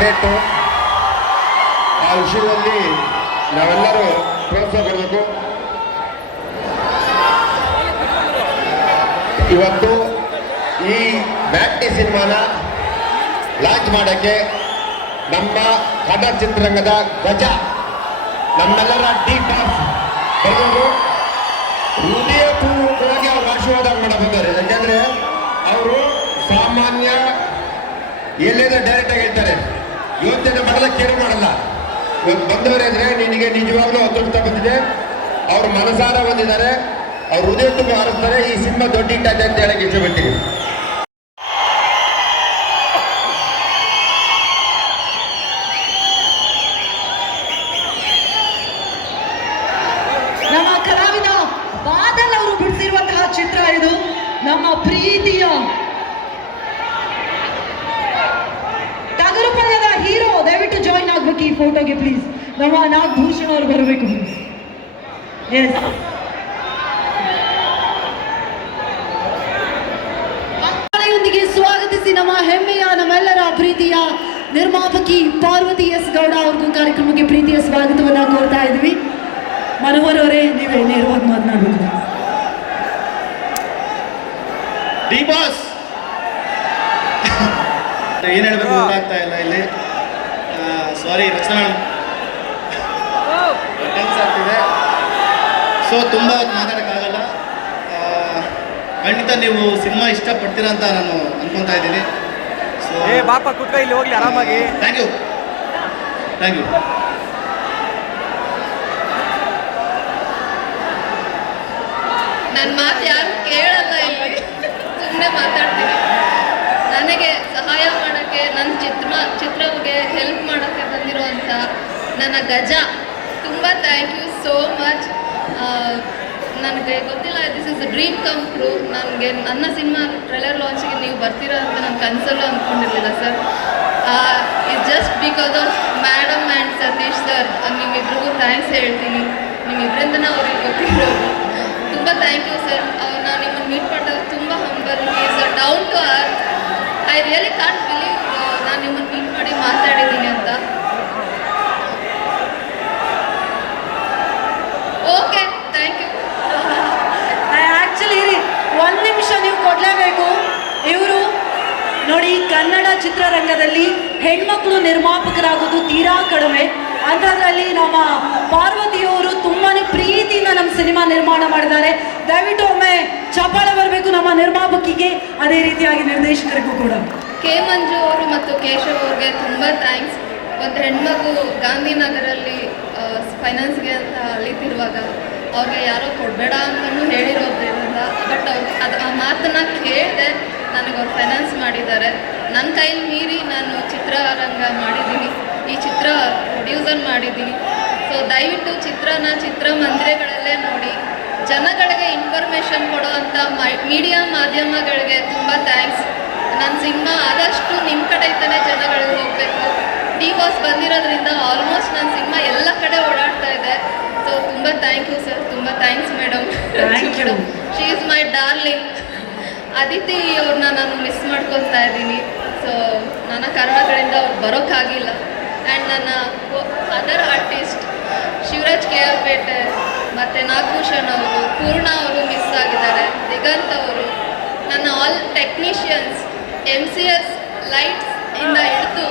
Great. ಆ ವಿಷಯದಲ್ಲಿ ನಾವೆಲ್ಲರೂ ಪ್ರೋತ್ಸಾಹ ಕೊಡಬೇಕು. ಇವತ್ತು ಈ ಮ್ಯಾಟ್ನಿ ಸಿನಿಮಾನ ಲಾಂಚ್ ಮಾಡೋಕ್ಕೆ ನಮ್ಮ ಕನ್ನಡ ಚಿತ್ರರಂಗದ ಗಜ, ನಮ್ಮೆಲ್ಲರ ಡಿ ಬಾಸ್ ಬರೋದು ಹೃದಯಪೂರ್ವಕವಾಗಿ ಅವ್ರ ಆಶೀರ್ವಾದ ಮಾಡ ಬಂದ್ದಾರೆ. ಯಾಕೆಂದ್ರೆ ಅವರು ಸಾಮಾನ್ಯ ಎಲ್ಲೇನೋ ಡೈರೆಕ್ಟ್ ಆಗಿ ಹೇಳ್ತಾರೆ, ಯೋಚನೆ ಮಾಡಲ್ಲ, ಕೇರ್ ಮಾಡಲ್ಲ. ಇವತ್ತು ಬಂದವರೇ ಅಂದ್ರೆ ನಿನಗೆ ನಿಜವಾಗ್ಲೂ ಅದೃಷ್ಟ ಬಂದಿದೆ. ಅವ್ರು ಮನಸಾರ ಬಂದಿದ್ದಾರೆ, ಅವ್ರು ಹೃದಯ ತುಂಬ ಹಾರಿಸ್ತಾರೆ. ಈ ಸಿನಿಮಾ ದೊಡ್ಡ ಹಿಟ್ಟಾಗಿದೆ ಅಂತ ಹೇಳಕ್ಕೆ ಇಷ್ಟಪಡ್ತೀನಿ. ನಮ್ಮ ಕಲಾವಿದ ಬಾದಲ್ ಅವರು ಬಿಡಿಸಿರುವಂತಹ ಚಿತ್ರ ಇದು. ನಮ್ಮ ಪ್ರೀತಿಯ ಟಗರುಪಲ್ಯದ ಹೀರೋ ದಯವಿಟ್ಟು ಜಾಯಿನ್ ಆಗ್ಬೇಕು ಈ ಫೋಟೋಗೆ ಪ್ಲೀಸ್. ನಮ್ಮ ನಾಗಭೂಷಣ್ ಅವರು ಬರಬೇಕು ಪ್ಲೀಸ್. ಎಸ್, ಮಕ್ಕಳೊಂದಿಗೆ ಸ್ವಾಗತಿಸಿ ನಮ್ಮ ಹೆಮ್ಮೆಯ ನಮ್ಮೆಲ್ಲರ ಪ್ರೀತಿಯ ನಿರ್ಮಾಪಕಿ ಪಾರ್ವತಿ ಎಸ್ ಗೌಡ ಅವ್ರಿಗೂ ಕಾರ್ಯಕ್ರಮಕ್ಕೆ ಪ್ರೀತಿಯ ಸ್ವಾಗತವನ್ನ ಕೋರ್ತಾ ಇದ್ವಿ. ಮನೋಹರ್ ಅವರೇ, ನೀವೇ ನೇರವಾಗಿ ಮಾತನಾಡಬೇಕು. ಡಿ ಬಾಸ್ ಏನು ಹೇಳ್ಬೇಕು ಗೊತ್ತಾಗ್ತಾ ಇಲ್ಲ ಇಲ್ಲಿ. ಸಾರಿ ರಚನಾ ಟೆನ್ಸ್ ಆಗ್ತಿದೆ. ಸೊ ತುಂಬ ಹೊತ್ತು ಮಾತಾಡೋಕ್ಕಾಗಲ್ಲ. ಖಂಡಿತ ನೀವು ಸಿನಿಮಾ ಇಷ್ಟಪಡ್ತೀರಾ ಅಂತ ನಾನು ಅನ್ಕೊತಾ ಇದ್ದೀನಿ. ಸೊ ಬಾಪ ಕುತ್ಕ ಇಲ್ಲಿ ಹೋಗ್ಲಿ ಆರಾಮಾಗಿ. Thank you. ನನ್ನ ಮಾತು ಯಾರು ಕೇಳಲ್ಲ, ಇಲ್ಲಿ ಸುಮ್ಮನೆ ಮಾತಾಡ್ತೀನಿ. ನನಗೆ ಸಹಾಯ ಮಾಡೋಕ್ಕೆ, ನನ್ನ ಚಿತ್ರಕ್ಕೆ ಹೆಲ್ಪ್ ಮಾಡೋಕ್ಕೆ ಬಂದಿರೋವಂಥ ನನ್ನ ಗಜ, ತುಂಬ ಥ್ಯಾಂಕ್ ಯು ಸೋ ಮಚ್. ನನಗೆ ಗೊತ್ತಿಲ್ಲ, this is a dream come true. ನನಗೆ ನನ್ನ ಸಿನಿಮಾ ಟ್ರೈಲರ್ ಲಾಂಚಿಗೆ ನೀವು ಬರ್ತೀರಾ ಅಂತ ನಾನು ಕನಸಲ್ಲೂ ಅಂದ್ಕೊಂಡಿರಲಿಲ್ಲ sir. It's just because of madam and Satish sir. ನಿಮ್ಮಿಬ್ರಿಗೂ ಥ್ಯಾಂಕ್ಸ್ ಹೇಳ್ತೀನಿ. ನಿಮ್ಮಿಬ್ಬರಿಂದನೇ ಅವ್ರಿಗೆ ಗೊತ್ತಿರೋದು. ತುಂಬ ಥ್ಯಾಂಕ್ ಯು ಸರ್. ನಾನು ನಿಮ್ಮನ್ನು ಮೀಟ್ ಮಾಡಿದಾಗ ತುಂಬ humble, is down to earth. I really can't believe ನಾನು ನಿಮ್ಮನ್ನು ಮೀಟ್ ಮಾಡಿ ಮಾತಾಡಿದ್ದೀನಿ ಅಂತ. Okay, thank you. ಆ್ಯಕ್ಚುಲಿ ಒಂದು ನಿಮಿಷ ನೀವು ಕೊಡಲೇಬೇಕು. ಇವರು ನೋಡಿ, ಕನ್ನಡ ಚಿತ್ರರಂಗದಲ್ಲಿ ಹೆಣ್ಮಕ್ಳು ನಿರ್ಮಾಪಕರಾಗೋದು ತೀರಾ ಕಡಿಮೆ. ಅಂಥದ್ರಲ್ಲಿ ನಮ್ಮ ಪಾರ್ವತಿಯವರು ತುಂಬಾನೇ ಪ್ರೀತಿಯಿಂದ ನಮ್ಮ ಸಿನಿಮಾ ನಿರ್ಮಾಣ ಮಾಡಿದ್ದಾರೆ. ದಯವಿಟ್ಟು ಒಮ್ಮೆ ಚಪ್ಪಾಳೆ ಬರಬೇಕು ನಮ್ಮ ನಿರ್ಮಾಪಕಿಗೆ, ಅದೇ ರೀತಿಯಾಗಿ ನಿರ್ದೇಶಕರಿಗೂ ಕೂಡ. ಕೆ ಮಂಜು ಅವರು ಮತ್ತು ಕೇಶವ್ ಅವ್ರಿಗೆ ತುಂಬ ಥ್ಯಾಂಕ್ಸ್. ಒಂದು ಹೆಣ್ಮಗು ಗಾಂಧಿನಗರಲ್ಲಿ ಫೈನಾನ್ಸ್ಗೆ ಅಂತ ಅಲಿತಿರುವಾಗ ಅವ್ರಿಗೆ ಯಾರೋ ಕೊಡಬೇಡ ಅಂತಲೂ ಹೇಳಿರೋದ್ರಿಂದ, ಬಟ್ ಆ ಮಾತನ್ನು ಕೇಳಿದೆ ನನಗೆ ಅವ್ರು ಫೈನಾನ್ಸ್ ಮಾಡಿದ್ದಾರೆ. ನನ್ನ ಕೈಲಿ ಮೀರಿ ನಾನು ಚಿತ್ರರಂಗ ಮಾಡಿದ್ದೀನಿ, ಈ ಚಿತ್ರ ಪ್ರೊಡ್ಯೂಸರ್ ಮಾಡಿದ್ದೀನಿ. ಸೊ ದಯವಿಟ್ಟು ಚಿತ್ರಮಂದಿರಗಳಲ್ಲೇ ನೋಡಿ. ಜನಗಳಿಗೆ ಇನ್ಫಾರ್ಮೇಷನ್ ಕೊಡೋವಂಥ ಮೀಡಿಯಾ ಮಾಧ್ಯಮಗಳಿಗೆ ತುಂಬ ಥ್ಯಾಂಕ್ಸ್. ನನ್ನ ಸಿನಿಮಾ ಆದಷ್ಟು ನಿಮ್ಮ ಕಡೆ ಇದ್ದಾನೆ ಜನಗಳಿಗೆ ಹೋಗಬೇಕು. ಡಿ ಬಾಸ್ ಬಂದಿರೋದ್ರಿಂದ ಆಲ್ಮೋಸ್ಟ್ ನನ್ನ ಸಿನಿಮಾ ಎಲ್ಲ ಕಡೆ ಓಡಾಡ್ತಾ ಇದೆ. ಸೊ ತುಂಬ ಥ್ಯಾಂಕ್ ಯು ಸರ್, ತುಂಬ thanks madam. She is my darling. Aditi ಅವ್ರನ್ನ ನಾನು ಮಿಸ್ ಮಾಡ್ಕೊತಾ ಇದ್ದೀನಿ. ಸೊ ನನ್ನ ಕಾರಣಗಳಿಂದ ಅವ್ರು ಬರೋಕ್ಕಾಗಿಲ್ಲ. ಆ್ಯಂಡ್ ನನ್ನ ಅದರ್ ಆರ್ಟಿಸ್ಟ್ ಶಿವರಾಜ್ KR ಪೇಟೆ ಮತ್ತು ನಾಗಭೂಷಣ್ ಅವರು, ಪೂರ್ಣ ಅವರು ಮಿಸ್ ಆಗಿದ್ದಾರೆ, ದಿಗಂತ್ ಅವರು, ನನ್ನ ಆಲ್ ಟೆಕ್ನಿಷಿಯನ್ಸ್, MCS ಲೈಟ್ಸ್ ಇಂದ ಹಿಡಿದು